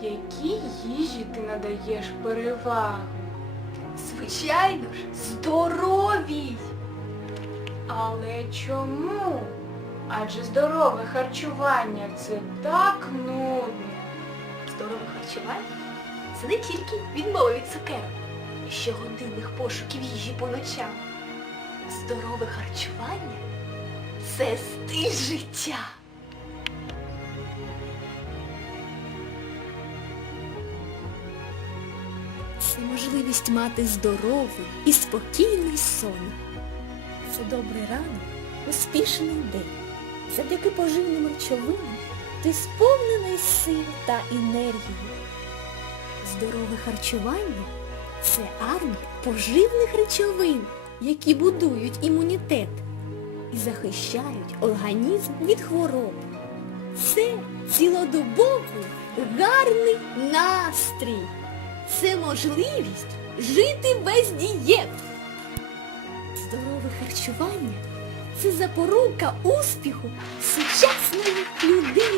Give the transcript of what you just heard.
Якій їжі ти надаєш перевагу? Звичайно ж, здоровій. Але чому? Адже здорове харчування це так нудно. Здорове харчування це не тільки відмова від цукерок і щогодинних пошуків їжі по ночам. Здорове харчування це стиль життя. Це можливість мати здоровий і спокійний сон. Це добрий ранок, успішний день. Завдяки поживним речовинам ти сповнений сил та енергії. Здорове харчування це армія поживних речовин, які будують імунітет і захищають організм від хвороб. Це цілодобовий гарний настрій це можливість жити без дієт. Здорове харчування це запорука успіху сучасної людини.